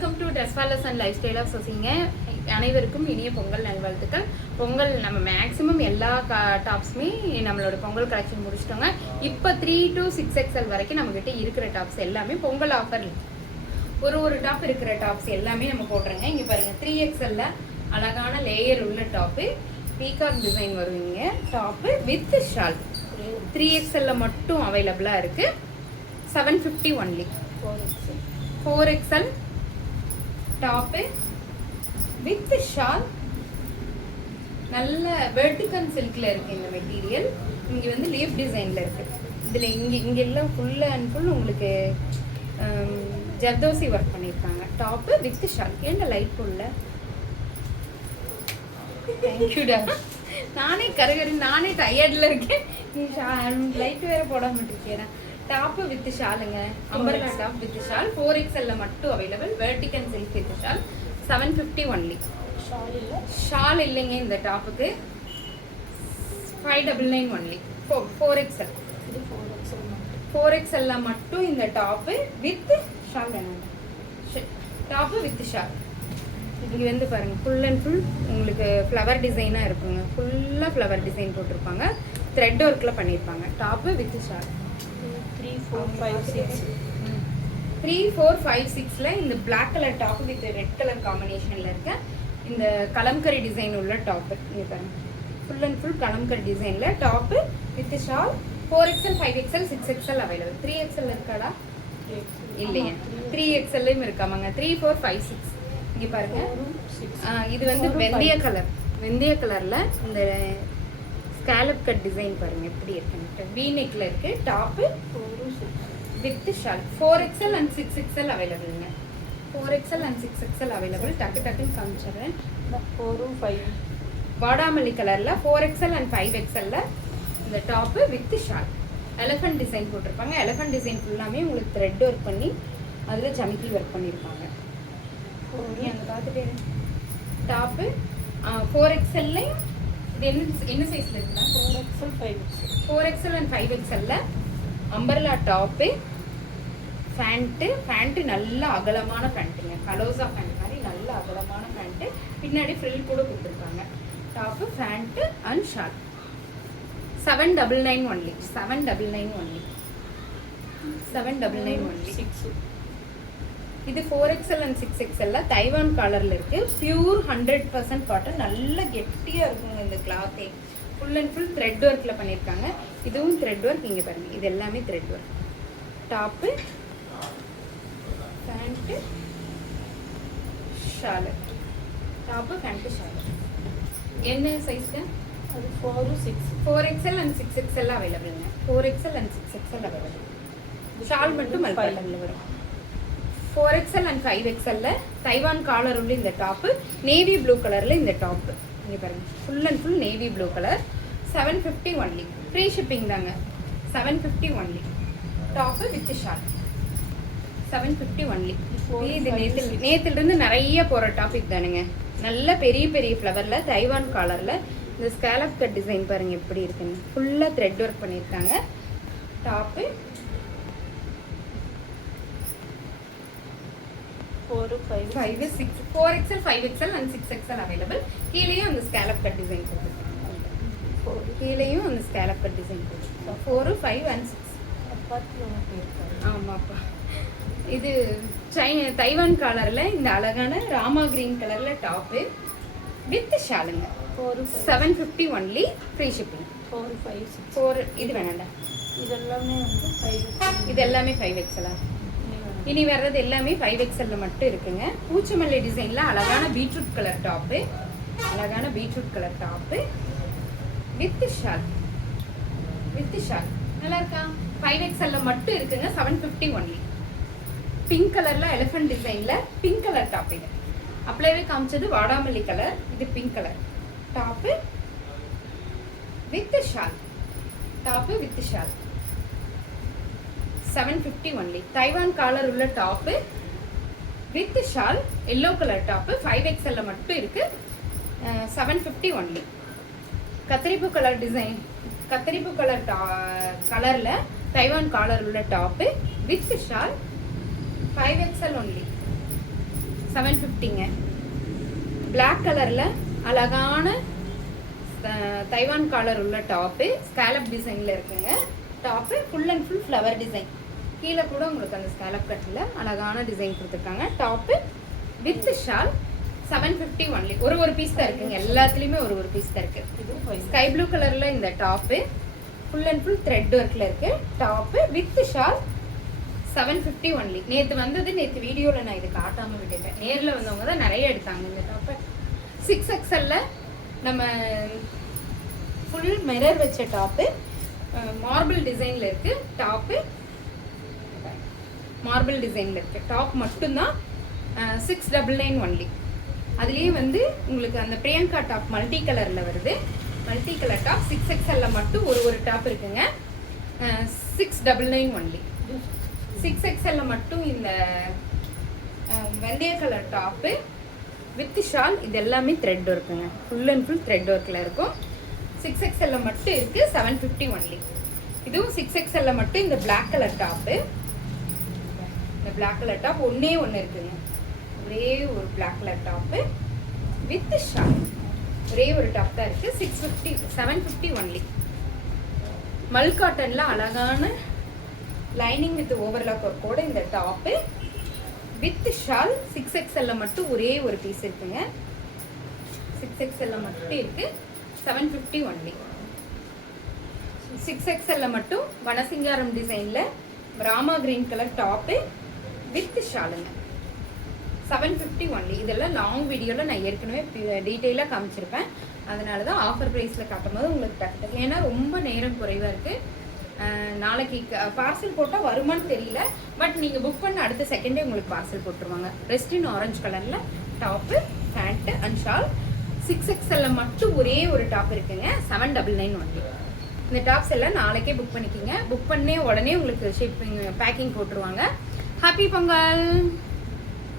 Welcome to டெஸ்பாலஸ் and lifestyle of சசிங்க. அனைவருக்கும் இனிய பொங்கல் நல்வாழ்த்துக்கள். பொங்கல் நம்ம மேக்ஸிமம் எல்லா டாப்ஸுமே நம்மளோட பொங்கல் கலெக்ஷன் முடிச்சிட்டோங்க. இப்போ 3 to 6XL வரைக்கும் நம்மக்கிட்ட இருக்கிற டாப்ஸ் எல்லாமே பொங்கல் ஆஃபர். ஒரு டாப் இருக்கிற டாப்ஸ் எல்லாமே நம்ம போடுறோங்க. இங்கே பாருங்கள், 3XL அழகான லேயர் உள்ள டாப்பு, பீகாக் டிசைன் வருவீங்க. டாப்பு வித் ஷால் 3XL மட்டும் அவைலபிளாக இருக்குது. 750 only. 4XL top with shawl. நல்ல வெர்டிகல் சில்கில் இருக்குது இந்த மெட்டீரியல். இங்கே வந்து லீஃப் டிசைனில் இருக்குது. இதில் இங்கே எல்லாம் ஃபுல் அண்ட் ஃபுல் உங்களுக்கு ஜர்தோசி ஒர்க் பண்ணியிருக்காங்க. Top with shawl. ஏன்டா லைட் போடல? தேங்க்யூடா. நானே நானே டயர்டில் இருக்கேன். நீ லைட் வேறு போடாமல் இருக்கேன். டாப்பு வித் ஷாலுங்க. Umbrella top with shawl. 4XL மட்டும் available. Vertical silk with shawl. 750 only. Shawl இல்லைங்க இந்த டாப்புக்கு. 599 ஒன்லி. 4XL. 4XL மட்டும் இந்த டாப்பு வித் ஷால் வேணும். Top with shawl. இங்கே வந்து பாருங்கள், ஃபுல் அண்ட் ஃபுல் உங்களுக்கு ஃப்ளவர் டிசைனாக இருக்குங்க. ஃபுல்லாக ஃப்ளவர் டிசைன் போட்டிருப்பாங்க. த்ரெட் ஒர்க்கில் பண்ணியிருப்பாங்க. Top with shawl. 3, 4, 5, 6ல இந்த black colour top with red colour காம்பினேஷனில் இருக்க இந்த கலம்கரி டிசைன் உள்ள டாப்பு. இங்கே பாருங்க, ஃபுல் அண்ட் ஃபுல் கலம்கரி டிசைனில் top with shawl. 4XL, 5XL, 6XL available. 3XL இருக்காடா? இல்லைங்க, 3XLயும் இருக்காமாங்க. 3, 4, 5, 6. இங்கே பாருங்க, இது வந்து வெந்தய கலரில் இந்த ஸ்காலப் கட் டிசைன் பாருங்க எப்படி இருக்குன்னு. வி நெக்ல இருக்கு. Top with shawl. 4XL and 6XL அவைலபிள்ங்க. 4XL and 6XL available. டக்குன்னு காமிச்சிடுறேன். 4, 5 வாடாமல்லி கலர்ல 4XL and 5XL இந்த top with shawl. Elephant design போட்டிருப்பாங்க. எலிஃபண்ட் டிசைன் ஃபுல்லாமே உங்களுக்கு த்ரெட் ஒர்க் பண்ணி அதில் ஜமிக்கி ஒர்க் பண்ணியிருப்பாங்க. அங்கே பார்த்துட்டு டாப்பு 4XLலையும் இது என்ன சைஸ்ல இருக்குன்னா 4XL, 5XL. 4XL and 5XLல அம்பர்லா டாப்பு, பேண்ட்டு நல்ல அகலமான பேண்ட்டுங்க. கலோசா பேண்ட் மாதிரி நல்ல அகலமான பேண்ட்டு. பின்னாடி ஃப்ரில் கூட கொடுத்துருக்காங்க. Top, pant and short. 799 only. 799 only. 799 only. இது 4XL and 6XL தைவான் காலரில் இருக்குது. Pure 100% cotton. நல்ல கெட்டியாக இருக்குங்க இந்த கிளாத்தே. ஃபுல் அண்ட் ஃபுல் த்ரெட் ஒர்க்கில் பண்ணியிருக்காங்க. இதுவும் த்ரெட் ஒர்க். இங்கே பாருங்கள், இது எல்லாமே thread work. Top, pant, shawl. Top, pant, shawl. என்ன சைஸ்க்கு? அது 4, 6. 4XL and 6XL அவைலபிள்ங்க. 4XL and 6XL available. Shawl மட்டும் மல்பாட்டமில் வரும். 4XL and 5XL Taiwan collar உள்ள இந்த டாப்பு. நேவி ப்ளூ கலரில் இந்த டாப்பு. இங்கே பாருங்கள், full and full navy blue colour. 750 only. Free shipping தாங்க. 750 only. Top with shawl. 750 only. இது நேற்றுலேருந்து நிறைய போகிற டாபிக் தானுங்க. நல்ல பெரிய ஃப்ளவரில் தைவான் காலரில் இந்த ஸ்காலப் கட் டிசைன் பாருங்கள் எப்படி இருக்குன்னு. ஃபுல்லாக த்ரெட் ஒர்க் பண்ணியிருக்காங்க. Top 4, 5, 6. 4XL, 5XL and 6XL available. கீழேயும் அந்த ஸ்காலப் கட் டிசைன் கொடுத்துருக்காங்க. கீழேயும் அந்த ஸ்காலப் கட் டிசைன் கொடுத்துருக்காங்க. 4, 5 and 6. ஆமாப்பா. இது தைவான் கலரில் இந்த அழகான ராமா கிரீன் கலரில் டாப்பு வித் ஷாலுங்க. 750 ஒன்லி. Free shipping. 4, 5, 6. 4 இது வேணாண்டா. இது எல்லாமே 5XL. இனி வர்றது எல்லாமே 5XL மட்டும் இருக்குங்க. பூச்சமல்லி டிசைனில் அழகான beetroot colour top. With shawl. நல்லா இருக்கா? 5XL மட்டும் இருக்குங்க. 750 ஒன்லி. பிங்க் கலரில் எலிஃபண்ட் டிசைனில் பிங்க் கலர் டாப். இது அப்படியே காமிச்சது வாடாமல்லி கலர். இது pink colour top with shawl. 750 only. Taiwan collar உள்ள top with shawl. Yellow colour top 5XL மட்டும் இருக்கு. 750 ஒன்லி. கத்திரிப்பூ கலர் டிசைன், கத்திரிப்பூ கலர் கலரில் தைவான் காலர் உள்ள top with shawl. 5XL only. 750ங்க. பிளாக் கலரில் அழகான தைவான் காலர் உள்ள டாப்பு, ஸ்கேலப் டிசைனில் இருக்குங்க. Top full and full flower design. கீழே கூட உங்களுக்கு அந்த ஸ்கேலப் கட்டில் அழகான டிசைன் கொடுத்துருக்காங்க. Top with shawl 750 only. ஒரு பீஸ் தான் இருக்குங்க, எல்லாத்துலேயுமே ஒரு பீஸ் தான் இருக்குது. ஸ்கை ப்ளூ கலரில் இந்த top full and full thread ஒர்க்கில் இருக்குது. Top with shawl 750 only. நேற்று வீடியோவில் நான் இது காட்டாமல் விட்டுட்டேன். நேரில் வந்தவங்க தான் நிறைய எடுத்தாங்க இந்த டாப்பை. 6XL நம்ம ஃபுல் மிரர் வச்ச டாப்பு, மார்பிள் டிசைனில் இருக்குது. டாப்பு மார்பிள் டிசைனில் இருக்குது. டாப் மட்டும்தான் 699 ஒன்லி. அதுலேயே உங்களுக்கு அந்த பிரியங்கா டாப் மல்டி கலரில் வருது. மல்டி கலர் டாப் 6XL மட்டும் ஒரு டாப் இருக்குங்க. 699 ஒன்லி. 6XL மட்டும் இந்த வெந்தய கலர் டாப்பு வித் ஷால், இது எல்லாமே த்ரெட் ஒர்க்குங்க. ஃபுல் அண்ட் ஃபுல் த்ரெட் ஒர்க்கில் இருக்கும். 6XL மட்டும் இருக்குது 750 ஒன்லி. இதுவும் 6XL மட்டும் இந்த பிளாக் கலர் டாப்பு. இந்த பிளாக் கலர் டாப் ஒன்றே இருக்குங்க. ஒரே ஒரு black colour top with shawl. ஒரே ஒரு டாப் தான் இருக்குது. 750 ஒன்லி. மல் காட்டனில் அழகான லைனிங் வித் ஓவர்லாக் ஒர்க்கோட இந்த டாப்பு வித் ஷால். 6XL மட்டும் ஒரே ஒரு பீஸ் இருக்குங்க. 6XL மட்டும் இருக்குது 750 ஒன்லி. 6XL மட்டும் வனசிங்காரம் டிசைனில் Rama green colour top with ஷாலுங்க. 750 ஒன்லி. இதெல்லாம் லாங் வீடியோவில் நான் ஏற்கனவே டீட்டெயிலாக காமிச்சிருப்பேன். அதனால தான் ஆஃபர் ப்ரைஸில் காட்டும் போது உங்களுக்கு டக்கு, ஏன்னா ரொம்ப நேரம் குறைவாக இருக்குது. நாளைக்கு பார்சல் போட்டால் வருமானு தெரியல. பட் நீங்கள் புக் பண்ண அடுத்த செகண்டே உங்களுக்கு பார்சல் போட்டுருவாங்க. ரெஸ்டின் ஆரஞ்சு கலரில் top, pant and shawl. 6XL மட்டும் ஒரே ஒரு டாப் இருக்குங்க. 799 ஒன்லி. இந்த டாப்ஸ் எல்லாம் நாளைக்கே புக் பண்ணிக்கிங்க. புக் பண்ணே உடனே உங்களுக்கு ஷிப்பிங் பேக்கிங் போட்டுருவாங்க. ஹாப்பி பொங்கல்.